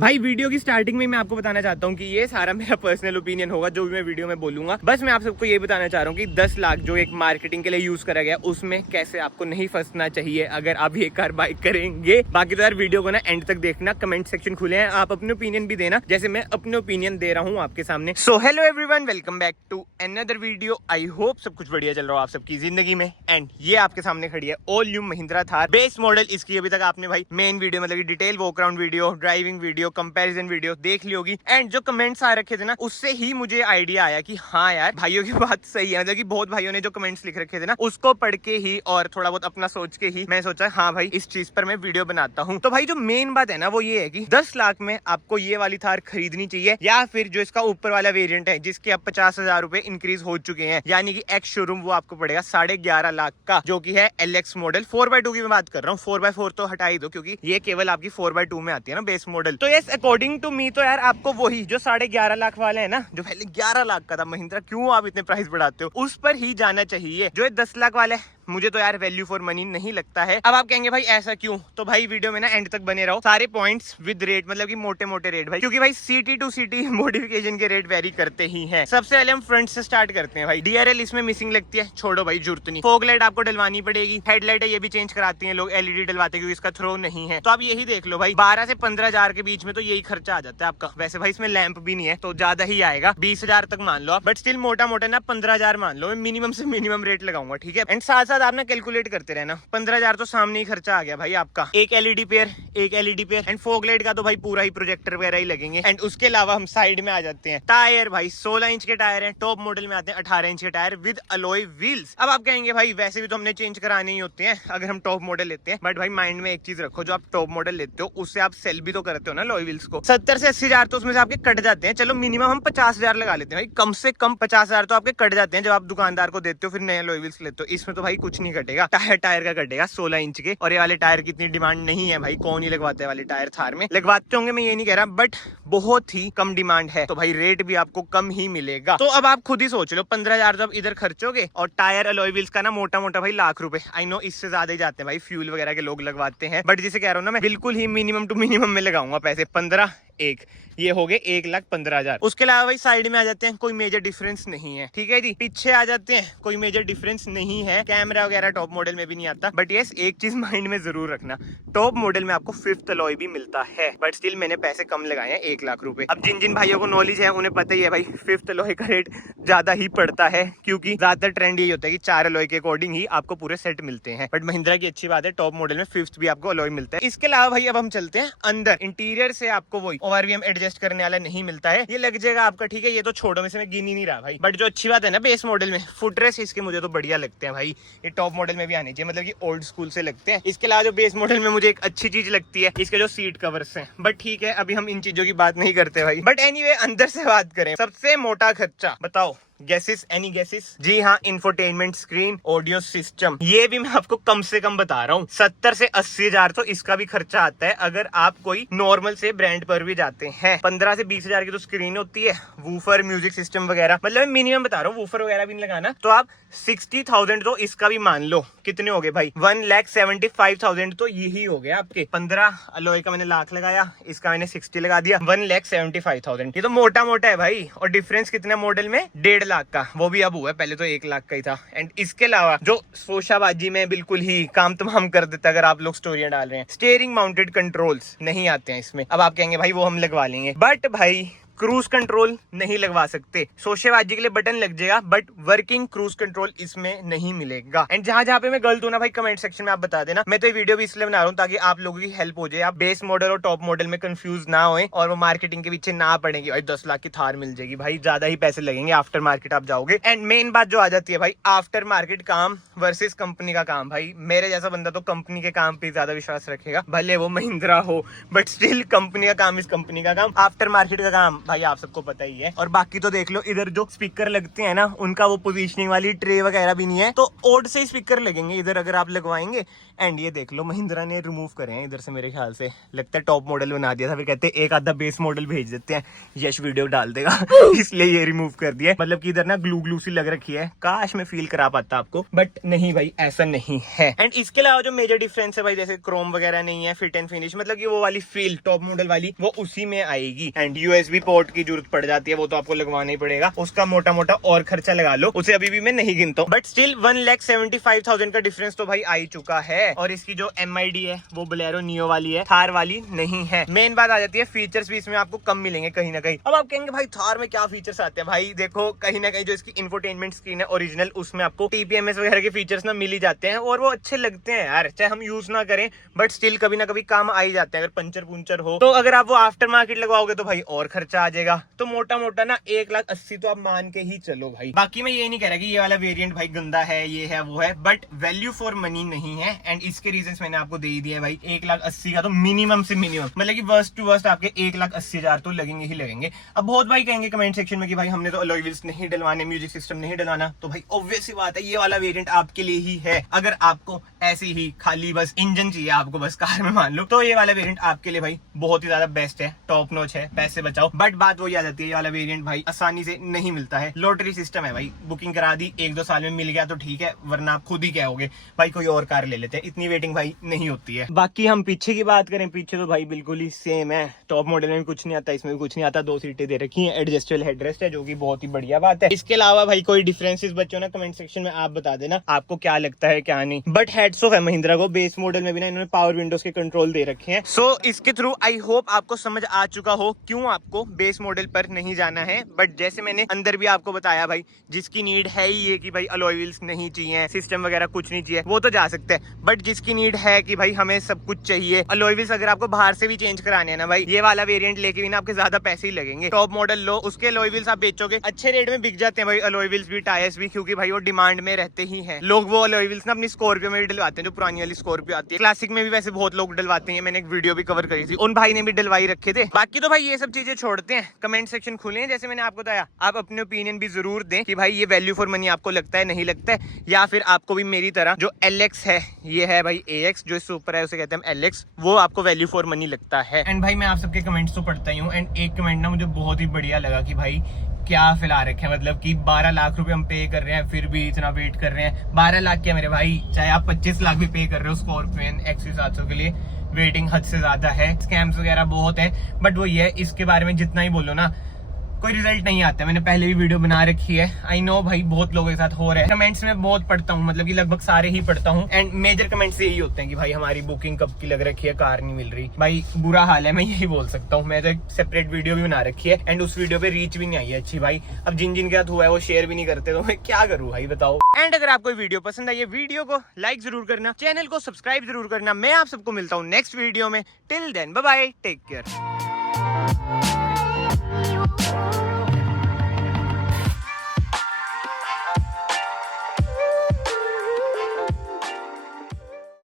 भाई वीडियो की स्टार्टिंग में मैं आपको बताना चाहता हूँ कि ये सारा मेरा पर्सनल ओपिनियन होगा जो भी मैं वीडियो में बोलूंगा। बस मैं आप सबको ये बताना चाह रहा हूँ कि 10 लाख जो एक मार्केटिंग के लिए यूज करा गया उसमें कैसे आपको नहीं फंसना चाहिए अगर आप ये कार बाय करेंगे। बाकी तो यार वीडियो को ना एंड तक देखना, कमेंट सेक्शन खुले हैं, आप अपने ओपिनियन भी देना जैसे मैं अपने ओपिनियन दे रहा हूँ आपके सामने। So hello everyone, welcome back to another video. I hope सब कुछ बढ़िया चल रहा हो आप सबकी जिंदगी में। एंड ये आपके सामने खड़ी है all new Mahindra Thar base model. इसकी अभी तक आपने भाई मेन वीडियो मतलब detail walk around video, driving video, comparison video देख ली होगी। एंड जो कमेंट्स आ रखे थे ना उससे ही मुझे आइडिया आया कि हाँ यार भाइयों की बात सही है। मतलब कि बहुत भाइयों ने जो कमेंट्स लिख रखे थे ना उसको पढ़ के ही और थोड़ा बहुत अपना सोच के ही मैं सोचा हाँ भाई इस चीज पर मैं वीडियो बनाता हूँ। तो भाई जो मेन बात है ना वो ये है कि 10 लाख में आपको ये वाली थार खरीदनी चाहिए या फिर जो इसका ऊपर वाला वेरिएंट है जिसके अब 50,000 रुपए इंक्रीज हो चुके हैं, यानी कि एक्स शोरूम, वो आपको पड़ेगा 11.5 लाख का, जो कि है LX मॉडल 4x2 की मैं बात कर रहा हूँ। 4x4 तो हटा ही दो क्योंकि ये केवल आपकी 4x2 में आती है ना बेस मॉडल। तो यस अकॉर्डिंग टू मी तो यार आपको वही जो 11.5 लाख वाले है ना, जो पहले 11 लाख का था महिंद्रा, क्यों आप इतने प्राइस बढ़ाते हो, उस पर ही जाना चाहिए। जो 10 लाख वाले मुझे तो यार वैल्यू फॉर मनी नहीं लगता है। अब आप कहेंगे भाई ऐसा क्यों, तो भाई वीडियो में ना एंड तक बने रहो, सारे पॉइंट्स विद रेट, मतलब कि मोटे मोटे रेट भाई, क्योंकि भाई सिटी टू सिटी मॉडिफिकेशन के रेट वेरी करते ही हैं। सबसे पहले हम फ्रंट से स्टार्ट करते हैं भाई। DRL इसमें मिसिंग लगती है, छोड़ो भाई जरूरत नहीं। फॉग लाइट आपको डलवानी पड़ेगी, हेडलाइट है ये भी चेंज कराती है लोग, LED डलवाते हैं क्योंकि इसका थ्रो नहीं है। तो आप यही देख लो भाई 12 से 15,000 के बीच में तो यही खर्चा आ जाता है आपका। वैसे भाई इसमें लैंप भी नहीं है तो ज्यादा ही आएगा, 20,000 तक मान लो आप, बट स्टिल मोटा मोटा ना 15,000 मान लो। मैं मिनिमम से मिनिमम रेट लगाऊंगा, ठीक है। एंड साथ साथ आप ना कैलकुलेट करते रहना, 15,000 तो सामने ही खर्चा आ गया भाई आपका। एक LED pair and fog light का तो भाई पूरा ही प्रोजेक्टर वगैरह ही लगेंगे। एंड उसके अलावा हम साइड में आ जाते हैं, टायर भाई 16 इंच के टायर हैं, टॉप मॉडल में आते हैं 18 इंच के टायर विद अलॉय व्हील्स। अब आप कहेंगे भाई वैसे भी तो हमने चेंज कराने ही होते हैं अगर हम टॉप मॉडल लेते हैं, बट भाई माइंड में एक चीज रखो, जो आप टॉप मॉडल लेते हो उससे आप सेल भी तो करते हो ना अलॉय व्हील्स को। 70 से 80,000 तो उसमें से आपके कट जाते हैं। चलो मिनिमम हम 50,000 लगा लेते हैं भाई, कम से कम 50,000 तो आपके कट जाते हैं जब आप दुकानदार को देते हो फिर नए अलॉय व्हील्स लेते हो। इसमें तो भाई कुछ नहीं कटेगा, टायर का कटेगा 16 इंच के। और ये वाले टायर की इतनी डिमांड नहीं है भाई, कौन ही लगवाते हैं वाले टायर थार में, लगवाते होंगे मैं ये नहीं कह रहा, बट बहुत ही कम डिमांड है तो भाई रेट भी आपको कम ही मिलेगा। तो अब आप खुद ही सोच लो 15,000 जब इधर खर्चोगे और टायर अलॉय व्हील्स का ना मोटा मोटा भाई लाख रुपए, आई नो इससे ज्यादा ही जाते हैं भाई, फ्यूल वगैरह के लोग लगवाते हैं, बट जिसे कह रहा हूँ ना मैं बिल्कुल ही मिनिमम टू मिनिमम में लगाऊंगा पैसे। 15 एक ये हो गए 1,15,000। उसके अलावा भाई साइड में आ जाते हैं, कोई मेजर डिफरेंस नहीं है, ठीक है जी। पीछे आ जाते हैं, कोई मेजर डिफरेंस नहीं है, कैमरा वगैरह टॉप मॉडल में भी नहीं आता। बट यस एक चीज माइंड में जरूर रखना, टॉप मॉडल में आपको 5th अलॉय भी मिलता है, बट स्टिल मैंने पैसे कम लगाए हैं 1 लाख रुपए। अब जिन जिन भाइयों को नॉलेज है उन्हें पता ही है भाई 5th अलॉय का रेट ज्यादा ही पड़ता है, क्योंकि ज्यादातर ट्रेंड यही होता है कि 4 अलॉय के अकॉर्डिंग ही आपको पूरे सेट मिलते हैं। बट महिंद्रा की अच्छी बात है टॉप मॉडल में 5th भी आपको अलॉय मिलता है। इसके अलावा भाई अब हम चलते हैं अंदर। इंटीरियर से आपको वही ORVM एडजस्ट करने वाला नहीं मिलता है, ये लग जाएगा आपका, ठीक है। ये तो छोड़ो में से मैं गिन ही नहीं रहा भाई। बट जो अच्छी बात है ना बेस मॉडल में, फुटरेस्ट इसके मुझे तो बढ़िया लगते हैं भाई, ये टॉप मॉडल में भी आने चाहिए, मतलब कि ओल्ड स्कूल से लगते हैं। इसके अलावा जो बेस मॉडल में मुझे एक अच्छी चीज लगती है इसके जो सीट कवर्स हैं, बट ठीक है अभी हम इन चीजों की बात नहीं करते भाई। बट एनीवे अंदर से बात करें, सबसे मोटा खर्चा बताओ, गेसेस, एनी गेसेस? जी हाँ, इंफोटेनमेंट स्क्रीन, ऑडियो सिस्टम, ये भी मैं आपको कम से कम बता रहा हूँ 70 से 80,000 तो इसका भी खर्चा आता है अगर आप कोई नॉर्मल से ब्रांड पर भी जाते हैं। 15 से 20,000 की तो स्क्रीन होती है, वूफर, म्यूजिक सिस्टम वगैरह, मतलब मिनिमम बता रहा हूँ, वूफर वगैरह भी नहीं लगाना तो आप 60,000 तो इसका भी मान लो। कितने हो गए भाई 1,75,000 तो यही हो गया आपके। 15 अलॉय का मैंने लाख लगाया, इसका मैंने 60 लगा दिया, 1,75,000। ये तो मोटा मोटा है भाई। और डिफरेंस कितना मॉडल में, 1.5 लाख का, वो भी अब हुआ है, पहले तो 1 लाख का ही था। एंड इसके अलावा जो शोशाबाजी में बिल्कुल ही काम तमाम कर देता है अगर आप लोग स्टोरियां डाल रहे हैं, स्टीयरिंग माउंटेड कंट्रोल्स नहीं आते हैं इसमें। अब आप कहेंगे भाई वो हम लगवा लेंगे, बट भाई क्रूज कंट्रोल नहीं लगवा सकते। शोशेबाजी के लिए बटन लग जाएगा बट वर्किंग क्रूज कंट्रोल इसमें नहीं मिलेगा। एंड जहां पे मैं गलत हूं ना भाई कमेंट सेक्शन में आप बता देना। मैं तो ये वीडियो भी इसलिए बना रहा हूं ताकि आप लोगों की हेल्प हो जाए, आप बेस मॉडल और टॉप मॉडल में कंफ्यूज ना होए और वो मार्केटिंग के पीछे ना पड़ेगी भाई 10 लाख की थार मिल जाएगी, भाई ज्यादा ही पैसे लगेंगे, आफ्टर मार्केट आप जाओगे। एंड मेन बात जो आ जाती है भाई आफ्टर मार्केट काम वर्सेस कंपनी का काम, भाई मेरे जैसा बंदा तो कंपनी के काम पे ज्यादा विश्वास रखेगा, भले वो महिंद्रा हो, बट स्टिल कंपनी का काम इस कंपनी का काम, आफ्टर मार्केट का काम भाई आप सबको पता ही है। और बाकी तो देख लो इधर जो स्पीकर लगते हैं ना उनका वो पोजीशनिंग वाली ट्रे वगैरह भी नहीं है, तो ओड से स्पीकर लगेंगे इधर अगर आप लगवाएंगे। एंड ये देख लो महिंद्रा ने रिमूव करे हैं इधर से, मेरे ख्याल से लगता है टॉप मॉडल बना दिया था, फिर कहते हैं एक आधा बेस मॉडल भेज देते हैं, यश वीडियो डाल देगा इसलिए ये रिमूव कर दिया। मतलब कि इधर ना ग्लू ग्लू सी लग रखी है, काश मैं फील करा पाता आपको, बट नहीं भाई ऐसा नहीं है। एंड इसके अलावा जो मेजर डिफरेंस है भाई, जैसे क्रोम वगैरह नहीं है, फिट एंड फिनिश, मतलब कि वो वाली फील टॉप मॉडल वाली वो उसी में आएगी। एंड यूएसबी पोर्ट की जरूरत पड़ जाती है, वो तो आपको लगवाना ही पड़ेगा, उसका मोटा मोटा और खर्चा लगा लो, उसे अभी भी मैं नहीं गिनता हूँ, बट स्टिल 1,75,000 का डिफरेंस तो भाई आ ही चुका है। और इसकी जो MID है वो बोलेरो नियो वाली है, थार वाली नहीं है। मेन बात आ जाती है फीचर्स भी इसमें आपको कम मिलेंगे कहीं ना कहीं। अब आप कहेंगे भाई थार में क्या फीचर्स आते हैं, भाई देखो कहीं ना कहीं जो इसकी इंफोटेनमेंट स्क्रीन है ओरिजिनल, उसमें आपको TPMS वगैरह के फीचर्स ना मिल ही जाते हैं, और वो अच्छे लगते हैं यार, चाहे हम यूज ना करें बट स्टिल कभी ना कभी काम आ ही जाते हैं। अगर पंचर पुंचर हो तो अगर आप वो आफ्टर मार्केट लगवाओगे तो भाई और खर्चा आ जाएगा, तो मोटा मोटा ना 1,80,000 तो आप मान के ही चलो भाई। बाकी मैं ये नहीं कह रहा कि ये वाला वेरिएंट भाई गंदा है, ये है वो है, बट वैल्यू फॉर मनी नहीं है। एंड इसके रीजंस मैंने आपको दे ही दिए भाई। 1,80,000 का तो मिनिमम से मिनिमम, मतलब कि वर्स्ट टू वर्स्ट आपके 1,80,000 तो लगेंगे ही लगेंगे। अब बहुत भाई कहेंगे कमेंट सेक्शन में कि भाई हमने तो अलॉय व्हील्स नहीं डलवाने, म्यूजिक सिस्टम नहीं डलवाना, तो भाई ऑब्वियस सी बात है ये वाला वेरिएंट आपके लिए ही है। अगर आपको ऐसे ही खाली बस इंजन चाहिए आपको बस कार में मान लो, तो ये वाला वेरिएंट आपके लिए भाई बहुत ही ज्यादा बेस्ट है, टॉप नॉच है, पैसे बचाओ। बट बात वही आ जाती है ये वाला वेरिएंट भाई आसानी से नहीं मिलता है, लॉटरी सिस्टम है भाई, बुकिंग करा दी 1-2 साल में मिल गया तो ठीक है, वरना आप खुद ही क्या होगे भाई कोई और कार ले लेते हैं, इतनी वेटिंग भाई नहीं होती है। बाकी हम पीछे की बात करें, पीछे तो भाई बिल्कुल ही सेम है, टॉप मॉडल में भी कुछ नहीं आता, इसमें भी कुछ नहीं आता, 2 सीटें दे रखी हैं, एडजस्टेबल हेडरेस्ट है जो कि बहुत ही बढ़िया बात है। इसके अलावा भाई कोई डिफरेंसेस बच्चों ना कमेंट सेक्शन में आप बता देना आपको क्या लगता है क्या नहीं। बट हेड्स ऑफ है महिंद्रा को, बेस मॉडल में भी ना इन्होंने पावर विंडोज के कंट्रोल दे रखे हैं। सो इसके थ्रू आई होप आपको समझ आ चुका हो क्यों आपको बेस मॉडल पर नहीं जाना है। बट जैसे मैंने अंदर भी आपको बताया भाई, जिसकी नीड है ही ये कि भाई अलॉय व्हील्स नहीं चाहिए, सिस्टम वगैरह कुछ नहीं चाहिए, वो तो जा सकते हैं। बट जिसकी नीड है कि भाई हमें सब कुछ चाहिए, अलॉय व्हील्स अगर आपको बाहर से भी चेंज कराने हैं ना भाई, ये वाला वेरिएंट लेके भी ना आपके ज्यादा पैसे ही लगेंगे। टॉप मॉडल लो, उसके अलॉय व्हील्स आप बेचोगे, अच्छे रेट में बिक जाते हैं भाई अलॉय व्हील्स भी, टायर्स भी, क्योंकि भाई वो डिमांड में रहते ही हैं। लोग वो अलॉय व्हील्स ना अपनी स्कॉर्पियो में भी डलवाते हैं, जो पुरानी वाली स्कॉर्पियो आती है, क्लासिक में भी वैसे बहुत लोग डलवाते हैं, मैंने एक वीडियो भी कवर करी थी, उन भाई ने भी डलवाई रखे थे। बाकी तो भाई ये सब चीजें छोड़ते हैं, कमेंट सेक्शन खुले हैं, जैसे मैंने आपको बताया, आप अपने ओपिनियन भी जरूर दें कि भाई ये वैल्यू फॉर मनी आपको लगता है नहीं लगता है, या फिर आपको भी मेरी तरह जो LX है, ये है भाई AX, जो सुपर है उसे कहते हैं LX, वो आपको वैल्यू फॉर मनी लगता है। एंड भाई मैं आप सबके कमेंट्स तो पढ़ता ही हूँ, एंड एक कमेंट ना मुझे बहुत ही बढ़िया लगा कि भाई क्या फैला रखे हैं, मतलब कि 12 लाख रुपए हम पे कर रहे हैं फिर भी इतना वेट कर रहे हैं। 12 लाख क्या मेरे भाई, चाहे आप 25 लाख भी पे कर रहे हो स्कॉर्पियो XC700 के लिए, वेटिंग हद से ज्यादा है, स्कैम्स वगैरह बहुत है, बट वो ये है इसके बारे में जितना ही बोलो ना कोई रिजल्ट नहीं आता। मैंने पहले भी वीडियो बना रखी है, आई नो भाई बहुत लोगों के साथ हो रहा है, कमेंट्स में बहुत पढ़ता हूँ, मतलब कि लगभग सारे ही पढ़ता हूँ, एंड मेजर कमेंट्स यही होते हैं कि भाई हमारी बुकिंग कब की लग रखी है, कार नहीं मिल रही। भाई बुरा हाल है, मैं यही बोल सकता हूँ। मैं तो एक सेपरेट वीडियो भी बना रखी है, एंड उस वीडियो पे रीच भी नहीं आई है अच्छी भाई। अब जिन जिन के साथ हुआ है वो शेयर भी नहीं करते, तो मैं क्या करूँ भाई बताओ। एंड अगर आपको वीडियो पसंद आई है, वीडियो को लाइक जरूर करना, चैनल को सब्सक्राइब जरूर करना। मैं आप सबको मिलता हूँ नेक्स्ट वीडियो में, till then bye bye, take care.